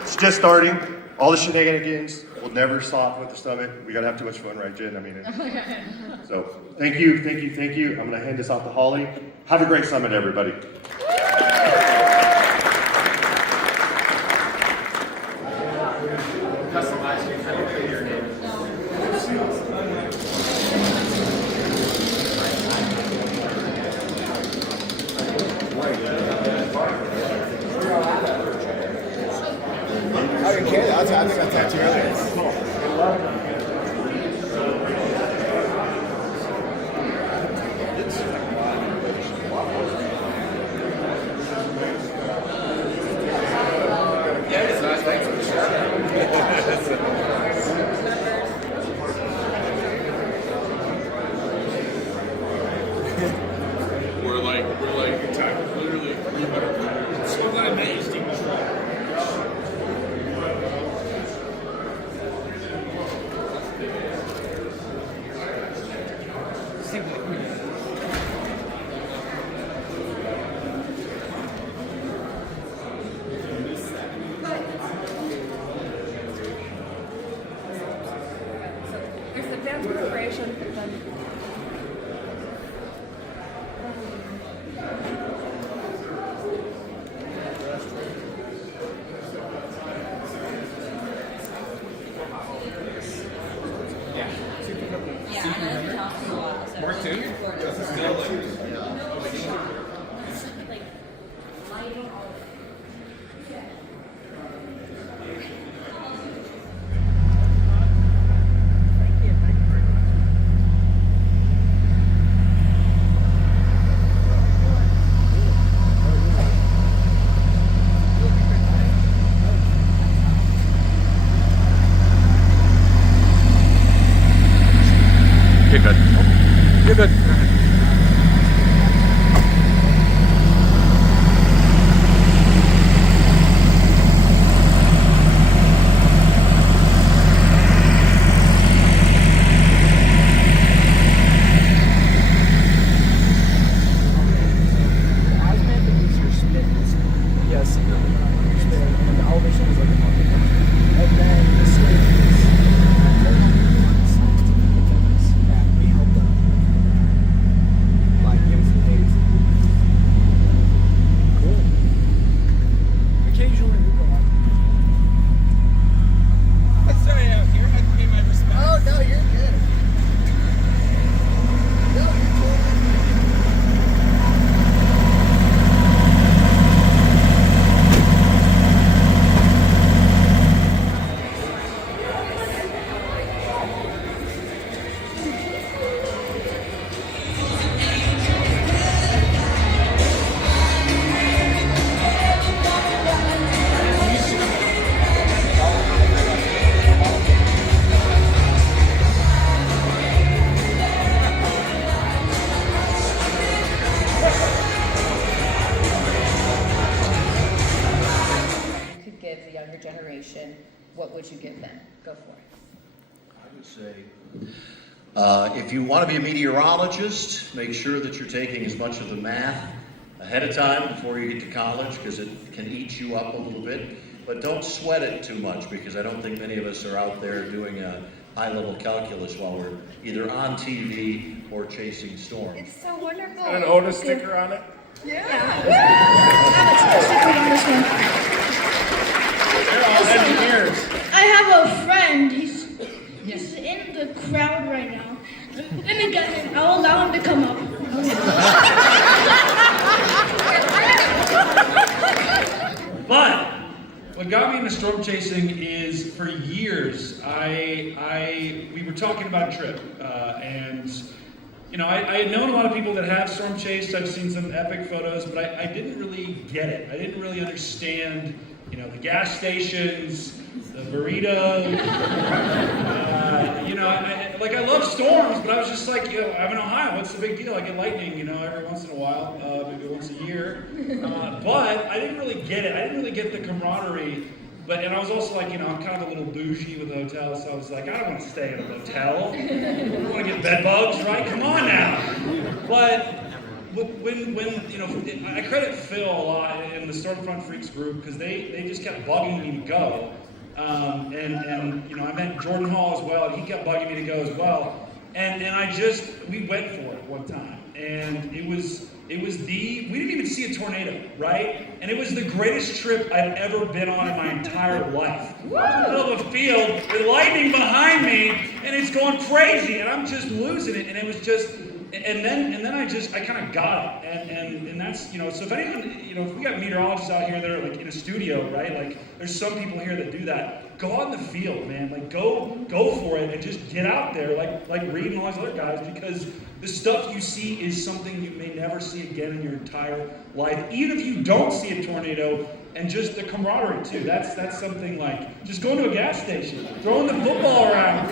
It's just starting. All the shenanigans will never stop with the summit. We gotta have too much fun, right, Jen? I mean, so thank you. I'm gonna hand this off to Holly. Have a great summit, everybody. I think I talked to you earlier. We're like literally. So glad I met you, Steve. There's the dance preparation, but then Mark too? You're good. You're good. Yes, and the elevation is like a mountain. And then the stage is and we helped them like give us some days. Cool. Occasionally we go on. I'm sorry out here, I can pay my respects. Oh no, you're good. No, you're cool. Could give the younger generation, what would you give them? Go for it. I would say, if you want to be a meteorologist, make sure that you're taking as much of the math ahead of time before you get to college, because it can eat you up a little bit. But don't sweat it too much, because I don't think many of us are out there doing a high-level calculus while we're either on TV or chasing storms. it's so wonderful. An Otis sticker on it? Yeah. They're all engineers. I have a friend. He's in the crowd right now. I'm gonna get him. I'll allow him to come up. But what got me into storm chasing is for years we were talking about a trip, and you know I had known a lot of people that have storm chased. I've seen some epic photos, but I didn't really get it. I didn't really understand, you know, the gas stations, the burrito. You know, I love storms, but I was just like, you know, I'm in Ohio. What's the big deal? I get lightning, you know, every once in a while, maybe once a year. But I didn't really get it. I didn't really get the camaraderie and I was also like, I'm kind of a little bougie with the hotel, so I was like, I don't want to stay in a motel. I want to get bed bugs, right? Come on now. But when I credit Phil a lot in the Stormfront Freaks group because they just kept bugging me to go. And I met Jordan Hall as well, and he kept bugging me to go as well. And we went for it one time, and we didn't even see a tornado, right? And it was the greatest trip I've ever been on in my entire life. I'm in the middle of a field with lightning behind me, and it's going crazy, and I'm just losing it, and it was just, and then I kind of got it, and that's, so if anyone, if we got meteorologists out here that are like in a studio, right? Like there's some people here that do that. Go out in the field, man. Like go for it and just get out there, like Reed and all these other guys, because the stuff you see is something you may never see again in your entire life, even if you don't see a tornado. And just the camaraderie too. That's something like just going to a gas station, throwing the football around,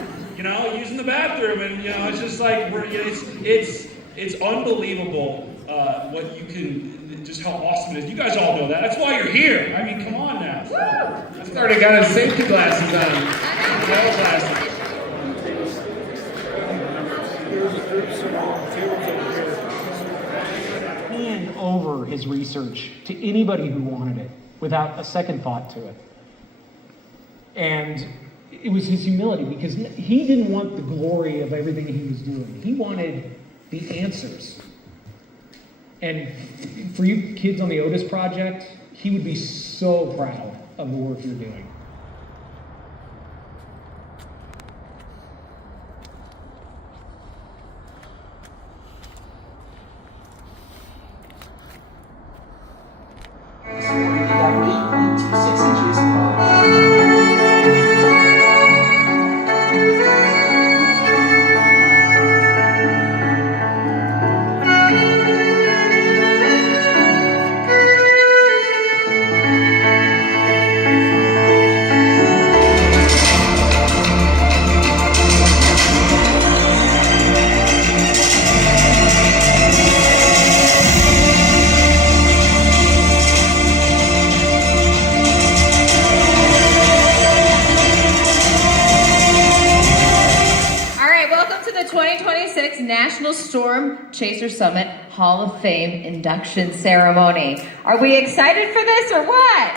using the bathroom, and it's just like it's unbelievable what you can, just how awesome it is. You guys all know that. That's why you're here. I mean, come on now. He's already got his safety glasses on. Metal glasses. Hand over his research to anybody who wanted it without a second thought to it. And it was his humility, because he didn't want the glory of everything he was doing. He wanted the answers. And for you kids on the Otis Project, he would be so proud of the work you're doing. National Storm Chaser Summit Hall of Fame induction ceremony. Are we excited for this or what?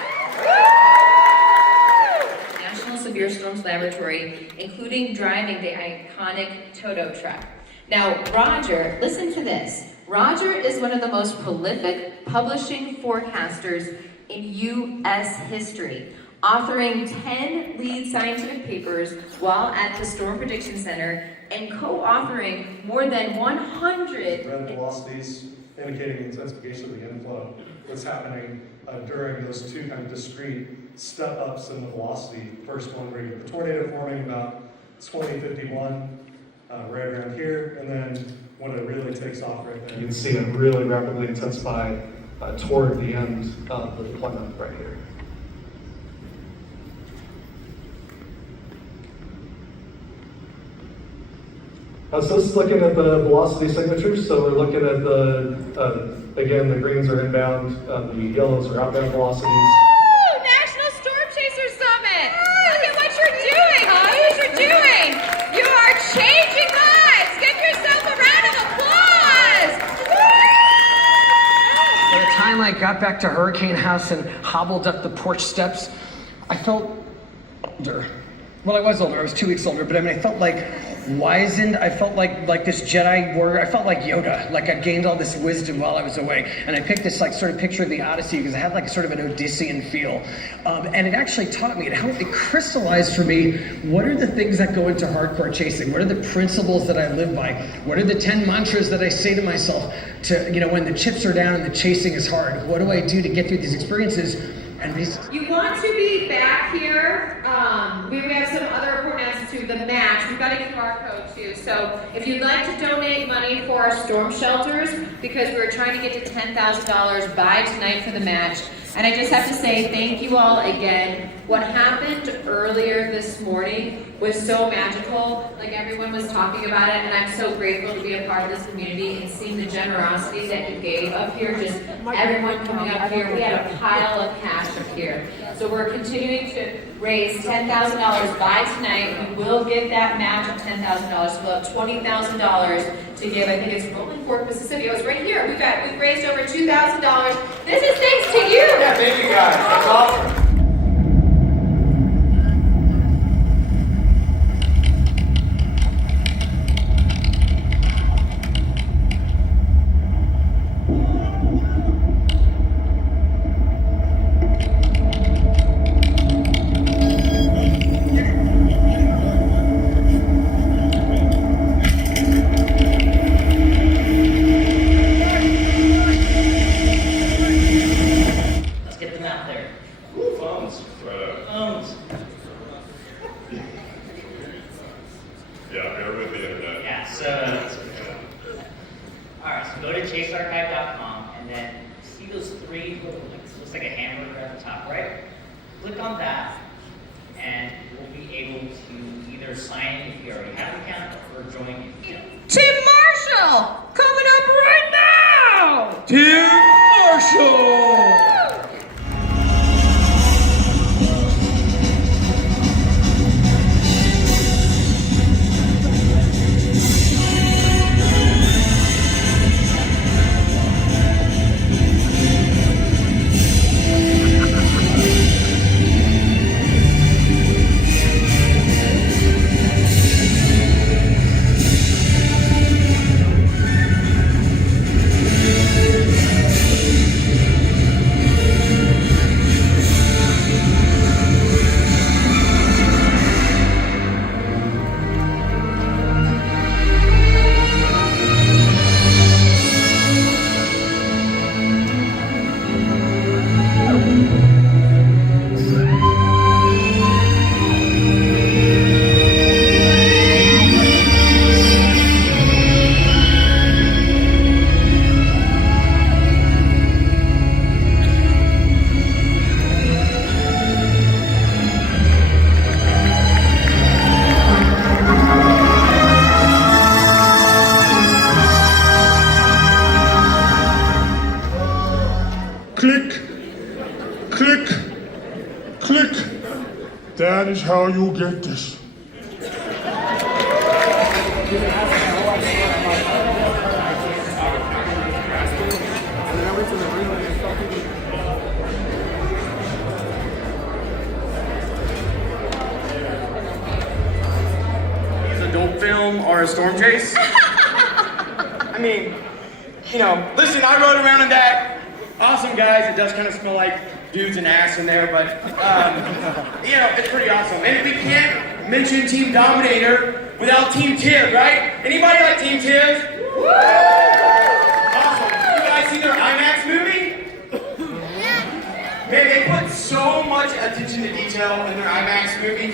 National Severe Storms Laboratory, including driving the iconic Toto truck. Now, Roger, listen to this. Roger is one of the most prolific publishing forecasters in U.S. history, authoring 10 lead scientific papers while at the Storm Prediction Center and co-authoring more than 100 red velocities indicating the intensification of the inflow. What's happening during those two kind of discrete step-ups in the velocity. First one where you get the tornado forming about 2051, right around here, and then when it really takes off right there. You can see it really rapidly intensify toward the end of the deployment right here. So this is looking at the velocity signatures. So we're looking at again, the greens are inbound, the yellows are outbound velocities. Woo! National Storm Chaser Summit! Look at what you're doing! Look at what you're doing! You are changing lives! Give yourself a round of applause! By the time I got back to Hurricane House and hobbled up the porch steps, I felt older. Well, I was older. I was 2 weeks older, but I mean, I felt like wizened. I felt like this Jedi warrior. I felt like Yoda. Like I gained all this wisdom while I was away. And I picked this like sort of picture of the Odyssey because I had like sort of an Odyssean feel. And it actually taught me, it crystallized for me, what are the things that go into hardcore chasing? What are the principles that I live by? What are the 10 mantras that I say to myself to, when the chips are down and the chasing is hard? What do I do to get through these experiences? You want to be back here. We have some other important answers to the match. We've got a QR code too. So if you'd like to donate money for our storm shelters, because we're trying to get to $10,000 by tonight for the match, And I just have to say thank you all again. What happened earlier this morning was so magical. Like everyone was talking about it, and I'm so grateful to be a part of this community and seeing the generosity that you gave up here. Just everyone coming up here. We had a pile of cash up here. So we're continuing to raise $10,000 by tonight. We will get that match of $10,000. We'll have $20,000 to give. I think it's Rolling Fork, Mississippi. It was right here. We've raised over $2,000. This is thanks to you. Yeah, thank you guys. That's awesome. Let's get them out there. Phones. Phones. Yeah, bear with the internet. Yeah, so. Alright, so go to chasearchive.com and then see those three little links. Looks like a hamburger at the top, right? Click on that and you'll be able to either sign in if you already have an account or join if you don't. Tim Marshall coming up right now. Tim Marshall! Click, click, click. That is how you'll get this. Is adult film or a storm chase? I mean, you know, listen, I rode around in that. Awesome, guys. It does kind of smell like dudes and ass in there, but, you know, it's pretty awesome. And we can't mention Team Dominator without Team Tiv, right? Anybody like Team Tiv? Awesome. You guys see their IMAX movie? Man, they put so much attention to detail in their IMAX movie.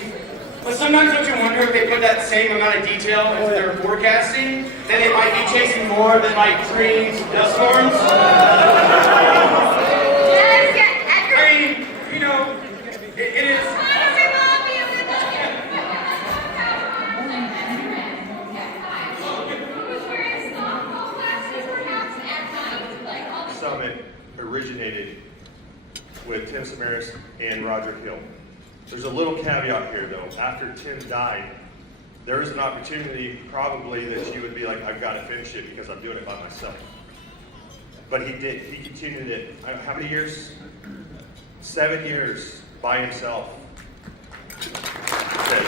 But sometimes don't you wonder if they put that same amount of detail into their forecasting, then they might be chasing more than like trains, dust storms? I mean, you know, it is. Summit originated with Tim Samaras and Roger Hill. There's a little caveat here though. After Tim died, there was an opportunity probably that you would be like, I've got to finish it because I'm doing it by myself. But he did. He continued it. How many years? 7 years by himself.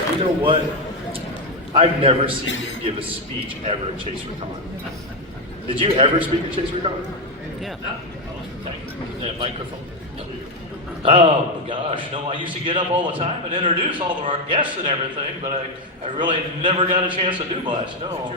You know what? I've never seen you give a speech ever at Chase Recon. Did you ever speak at Chase Recon? Yeah. That microphone. Oh gosh, no, I used to get up all the time and introduce all of our guests and everything, but I really never got a chance to do much, no.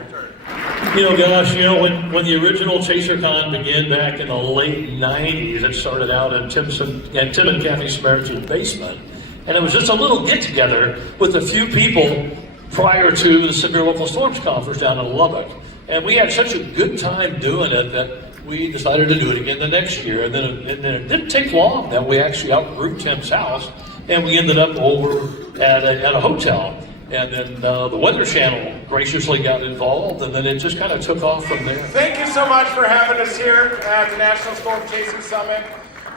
You know, gosh, you know, when the original ChaserCon began back in the late 90s, it started out in Tim and Kathy Samaras' basement, and it was just a little get-together with a few people prior to the Severe Local Storms Conference down in Lubbock. And we had such a good time doing it that we decided to do it again the next year. And then it didn't take long that we actually outgrew Tim's house, and we ended up over at a hotel. And then the Weather Channel graciously got involved, and then it just kind of took off from there. Thank you so much for having us here at the National Storm Chasing Summit.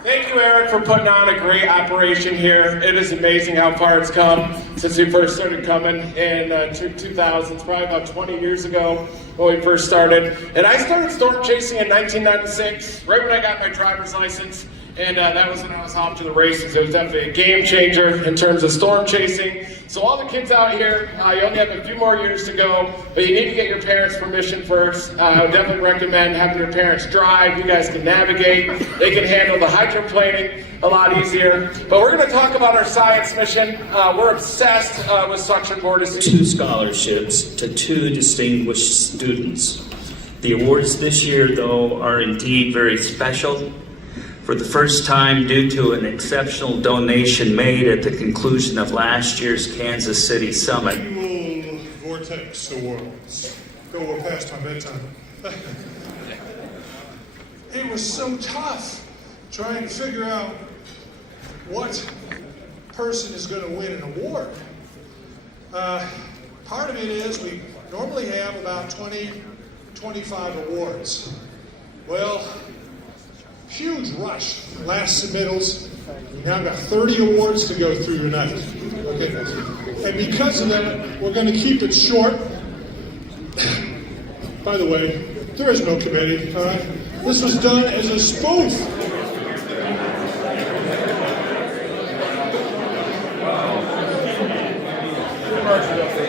Thank you, Eric, for putting on a great operation here. It is amazing how far it's come since we first started coming in 2000s, probably about 20 years ago when we first started. And I started storm chasing in 1996, right when I got my driver's license. And that was when I was off to the races. It was definitely a game changer in terms of storm chasing. So all the kids out here, you only have a few more years to go, but you need to get your parents' permission first. I would definitely recommend having your parents drive. You guys can navigate. They can handle the hydroplaning a lot easier. But we're going to talk about our science mission. We're obsessed with suction board. 2 scholarships to 2 distinguished students. The awards this year, though, are indeed very special. For the first time, due to an exceptional donation made at the conclusion of last year's Kansas City Summit. Vortex Awards. Go, we're past my bedtime. It was so tough trying to figure out what person is going to win an award. Part of it is we normally have about 20, 25 awards. Well, huge rush. Last submittals. We now got 30 awards to go through tonight. Okay? And because of that, we're going to keep it short. By the way, there is no committee. This was done as a spoof.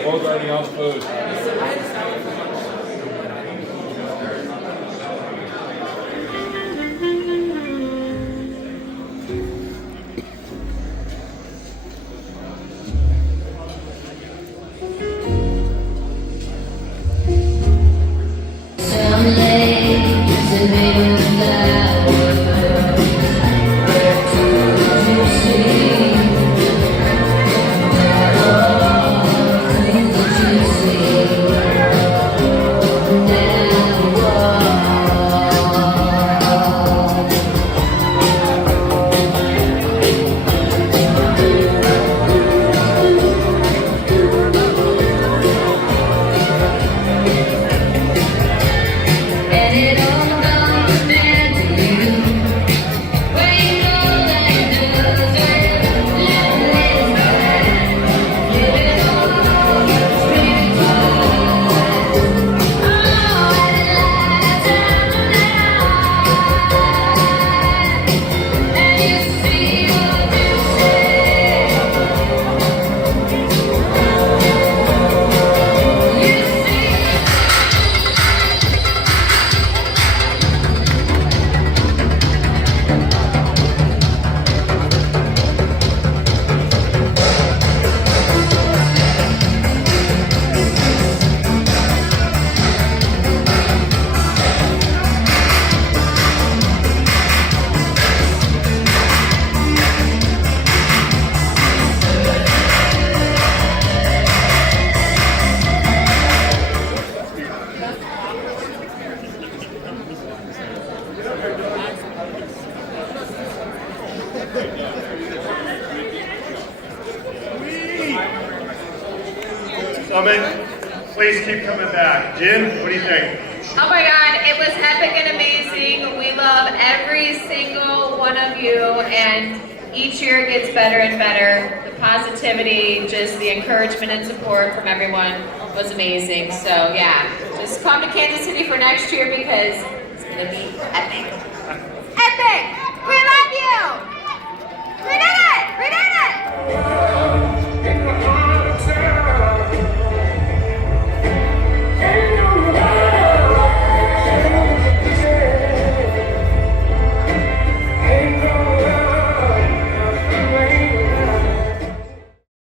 Already on food. Summit, please keep coming back. Jim, what do you think? Oh my God, it was epic and amazing. We love every single one of you, and each year it gets better and better. The positivity, just the encouragement and support from everyone was amazing. So yeah, just come to Kansas City for next year because it's gonna be epic. Epic! We love you!